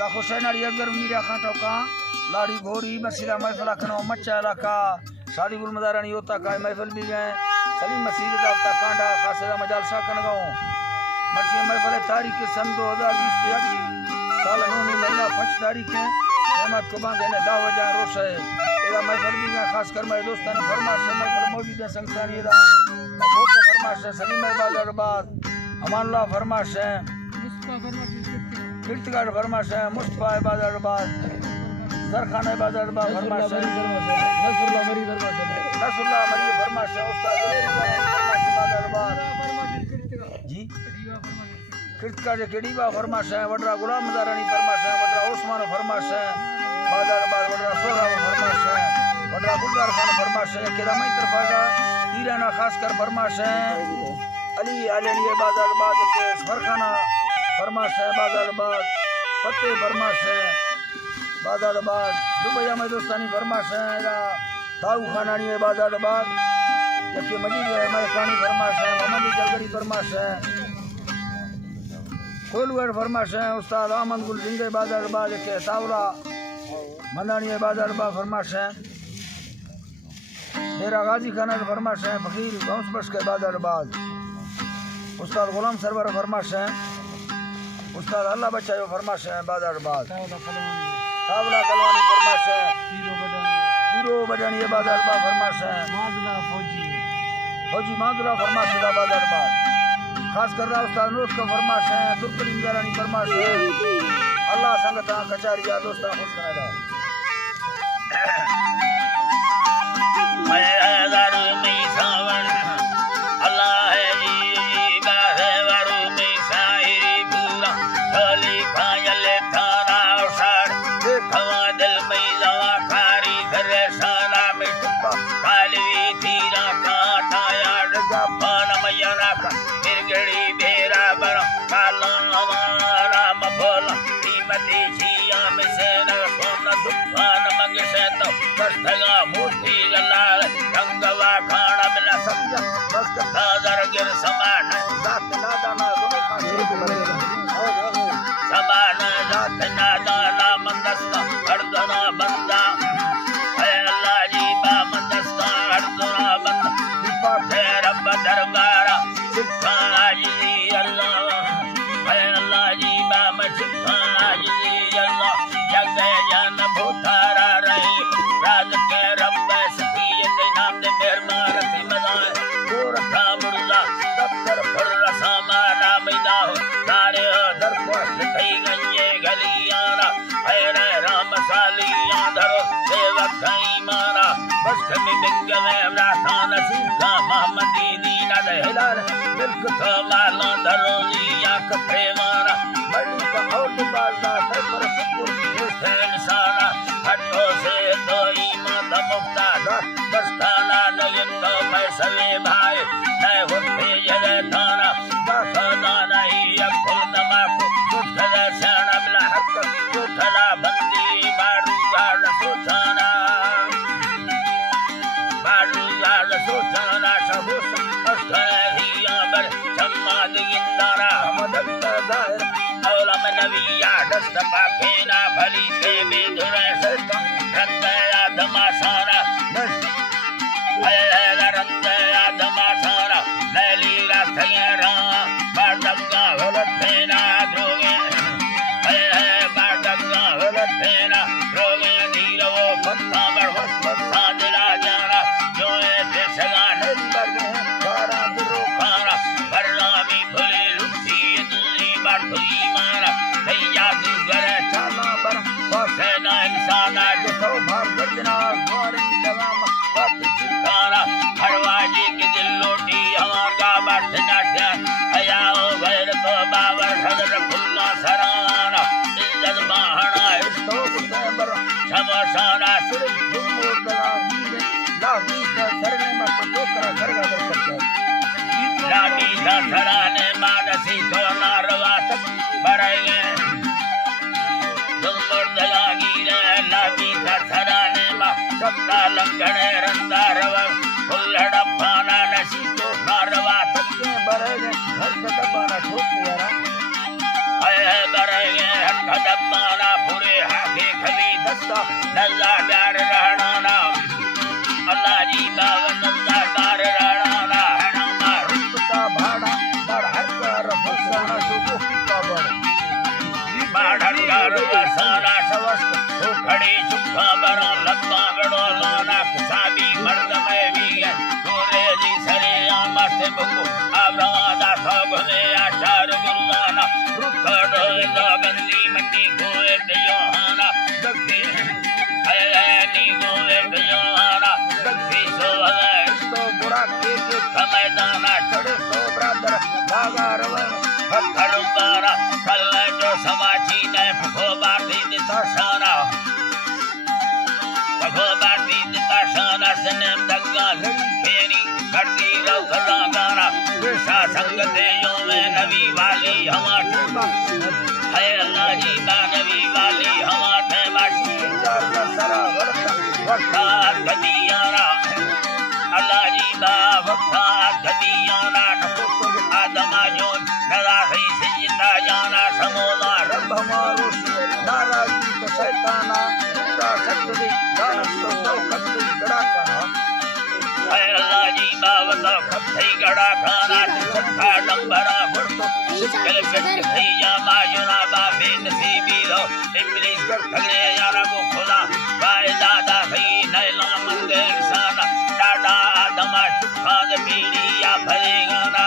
दाखो शहनाड़ी अगर मीरा खां टोका लाड़ी भोरी मसीला महफिल खनो मच्चा इलाका शादी गुल मदारानी होता का महफिल भी गए सलीम मसीद दाफ्ता कांडा खासे मजाल शाकन गाओ मर्सी महफिल तारीख सन 2020 साल 9 महीना 5 तारीख है रहमत को बांधे ने दाव जा रोश है तेरा महफिल भी गए खास कर मेरे दोस्तों ने फरमाइश महफिल मौजूद है संसानी दा बहुत फरमाइश है सलीम इबादत बाद अमानुल्लाह फरमाइश है कीर्तिगार फरमाइश है मुस्तफा इबादत बाद सरखाना इबादत बाद फरमाइश है नसरुल्लाह मरी फरमाइश है उस्ताद इबादत बाद जी कीर्तिगार केड़ी बा फरमाइश है वडरा गुलाम मदारानी फरमाइश है वडरा उस्मान फरमाइश है बादर बाद वडरा सोरा फरमाइश है वडरा गुलदार खान फरमाइश है केदा मई तरफा का ईराना खास कर फरमाइश है अली आलनी इबादत बाद के सरखाना फरमाइश है बादर बाद फतेह फरमाइश है बादर बाद दुबई में दोस्तानी फरमाइश है दाऊ खानानी इबादत बाद जबकि मजीद है मलकानी फरमाइश है मोहम्मदी जलगरी फरमाइश है कोलगढ़ फरमाइश है उस्ताद अहमद गुल जिंदे इबादत बाद के तावला मदानी इबादत बाद फरमाइश है डेरा गाजी खाना फरमाइश है फकीर गौस बख्श के इबादत बाद उस्ताद गुलाम सरवर फरमाइश है उस्ताद अल्लाह बचायो फरमाइश है इबादत बाद तावला कलवानी फरमाइश है हीरो बजानी इबादत बाद फरमाइश है फौजी मादुला फरमाइश है इबादत बाद खास कर रहा उस्ताद नूर का फरमाइश है तुर्कली मदारानी फरमाइश है अल्लाह संगता कचारिया दोस्ता खुश करेगा मूर्ति लाल रंगवा खाना बिना समझा बस ताजर गिर समान जात नादाना समान जात नादाना मंदस्ता हरदना बंदा है अल्लाह जी बा मंदस्ता हरदना बंदा दीपा है रब दरबारा सिखा जी अल्लाह है अल्लाह जी बा सिखा जी अल्लाह जग जान भूतारा रही राज के रब सफियत नाम दे मेहरबान रसी मज़ा और थामुल्ला दफ्तर पर रसामा नाम दा सारे दर को सही गंजे गलियाना है राम सालिया धर सेवक कई मारा बस में बिंग में रातान सीखा मोहम्मदी दीन हिलाल मिल्क तो माला धरोलिया कथे मारा बड़ी का और बाजा सर पर सुकुर इंसाना हटो से तो ईमान मुक्ता दस्ताना नयन तो पैसवे भाई न होते जगह थाना बखदा नहीं अकुल नमाको सुखला शाना बिला हक सुखला बंदी बारू गाल सुचाना सबूस अस्थिया बर सम्माद इंदारा मदद दायर औलम नबिया दस्त पाकेना भली से बेधुरे सत रंगया धमासारा रंगया धमासारा लैली राथयरा बादगा गलत द्रोगे बादगा गलत द्रोगे नीरो पत्ता बर पत्ता दिला जाना जो ऐसे सगा नंबर सारा दुरो खाना बरनामी भले लुटी दूरी बाटुई मारा भैया दूर चाला बर बसेना इंसाना जो तो भार गजना गोरी लगाम बात चिकारा हरवाजी की दिल लोटी हमार का बैठना क्या आयाओ भैर तो बाबर हजर खुल्ला सराना इज्जत बहाना इसको बर शमशाना सिर्फ दुमो दला लागी का सरने में तो करा करगा कर सकता लागी का सराने मानसी तो नारवा तक बराए दुमो दला गिरे लागी का सराने में सबका लंगड़े रंदारव फुल्लड़ पाना नसी तो नारवा तक के बराए घर का दबाना ठोक यारा है बराए घर का दबाना नस्ता नज़ादार रहना अल्लाह जी बाबा नज़ादार रहना हनमा रुपता भाड़ा बढ़कर वसाना सुख का बढ़कर वसाना सवस्त तो खड़ी सुखा बरा लम्बा गड़ो लाना साबी मर्द में भी है तोरे जी सरे आमत बंगो आब्रवादा सब में आचार गुरुदाना रुखड़ो गंदी मट्टी गोए दयोहाना दक्षी नी गोए दयोहाना दक्षी सो तो बुरा के मैदाना चढ़े तो ब्रादर भागा रवन हरुबारा कल जो समाची ने भगोबाती दिताशाना भगोबाती दिताशाना सनम दग्गा लड़ी फेरी करती रव खजा गाना विशा संगते यो में नबी वाली हवा ठेमा है अल्लाह जी बा नबी वाली हवा ठेमा शीर सरा वक्ता गदियाना अल्लाह जी बा वक्ता गदियाना आदमा जोन नज़ा सही सजिदा जाना समोला रब हमारो नाराजी तो शैताना ता सत्ती दानस तो खत्ती गड़ा का है अल्लाह जी बावता खत्ती गड़ा खाना सखा नंबरा गुरतो सिकल सही या माजुना बाबे नसीबी रो इब्लिस कर खगरे यारा को खुदा वायदा दा सही नैला मंगे इंसान डाडा आदमा सुखा दे पीड़िया भरेगा ना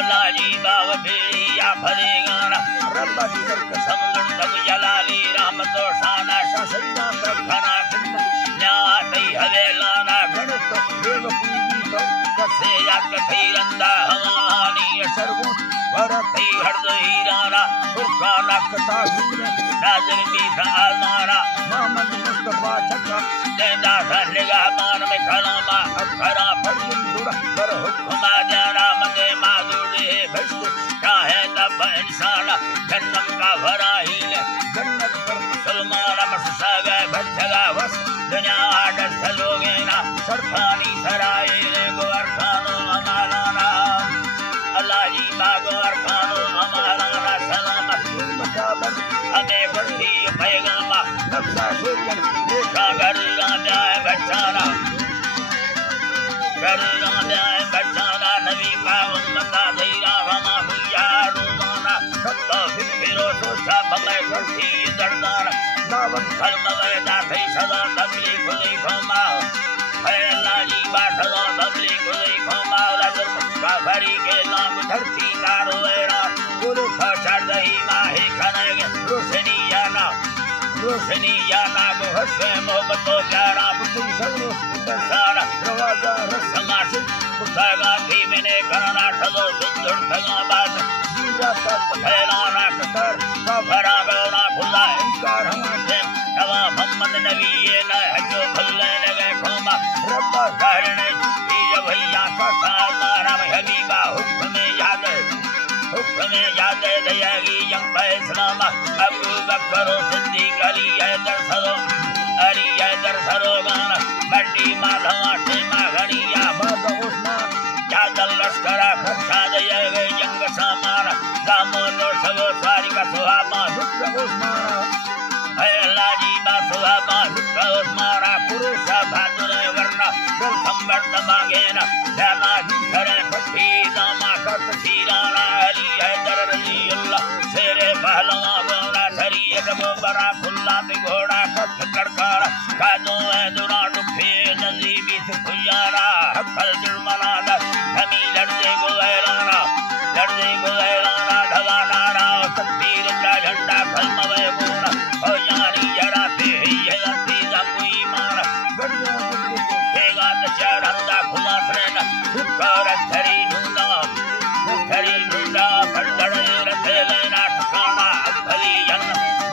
अल्लाह जी बाव भेड़िया भरेगा ना रब्बा की कसम तब जलाली रहमत और शाना ससैया तक खाना खिदमत न्याय हवेलाना गणत बेवकूफी तो कसे या कथीरंदा हवानी सरगुण वरती हर्द हीराना फुरकाना कथा सुने नाज़िर भी आलमाना मोहम्मद मुस्तफा छका देदा निगाह मान में कलामा अखरा फर्जुन दुरा पर हुक्मा जाना मगे मादुड़े भस्त चाहे तब इंसान जन्नत का भरा ही जन्नत पर मुसलमान मससा गए भजगा वस दुनिया आडर सलोगे ना सरफानी सराय गोर खानो अमालाना अल्लाह जी बागोर खानो अमालाना सलामत मकाबल हमें बढ़ती पैगामा नक्शा सुजन देखा घर राजा बचाना घर राजा बचाना नबी का उम्मता धीरा हमा भुया रोजाना सत्ता फिरो सोचा बगैर बढ़ती दर्दाना दावत धर्म वैदा थई सदा तबली खुली खोमा है अल्लाह जी बा सदा तबली खुली खोमा लगर का भरी के नाम धरती का रोएरा गुरु फचार दही माहे खनेगे रोशनी याना को हसे मोहब्बत तो प्यारा बुद्धि सगरो सारा रवाजा रसमाश पुतागा थी मैंने करना ठगो सुंदर ठगा बात जीरा तक फैलाना कतर का भरा गौना खुला इनकार हमारे नवा मोहम्मद नबी ये न हजो खुले लगे खोमा रब्बा करने तीर भैया का साल मारा हबीबा हुक्म याद दयागी जंग इस्लाम अबू बकर सिद्दीक अली हैदर सरो गाना बड़ी माधवा टेमा घड़िया बाद उस्मान यादल लश्करा खर्चा दयागे जंग सामान दामो नो सबो सारी का सुहाबा हुक्म उस्मान है अल्लाह जी बा सुहाबा हुक्म उस्मान पुरुष बहादुर वरना दिल संबर दबागे ना जाना करे फटी दामा का तसीराना अली हैदर रजी अल्लाह शेरे पहलवा बोला शरीयत वो बड़ा खुला घोड़ा कथ कड़कारा कादो है दुरा डुफे नजीबी से खुयारा हकल जुर्मना दा हमी लड़जे गुजराना ढगाना तकबीर का झंडा खलमवे बोना ओ यानी जरा ते है लती जमुई मार गड़िया हेगा चढ़ंदा खुला ट्रेन कर धरी ढूंढा फड़गड़ रथे लेना ठिकाना भली जन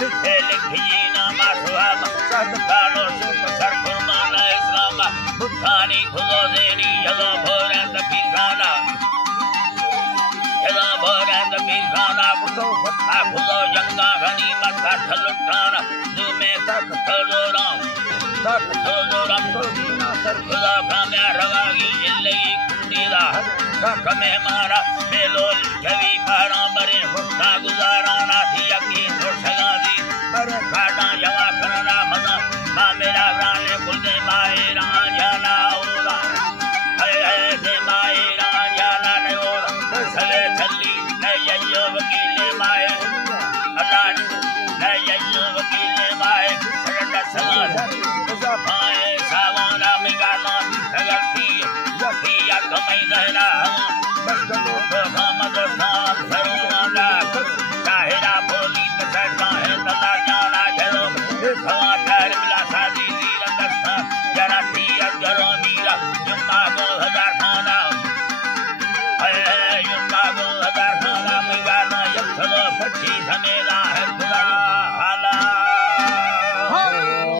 दिखे लिखी नामा सुहाब सदकारो सुख सर फरमाना इस्लाम बुखानी खुलो देनी जगह भोरे तबीर खाना बुतो फत्ता खुलो जंगा गनीमत का ठलुटाना जुमे तक थोड़ोराम तो दीना सर खुदा काम्या रवागी जिल्लगी कुंडीला सख में मारा बेलोल छवि पहरा बरे फुट्टा गुजाराना थी अकी सुरसगा दी बरे काटा जवा करना जरा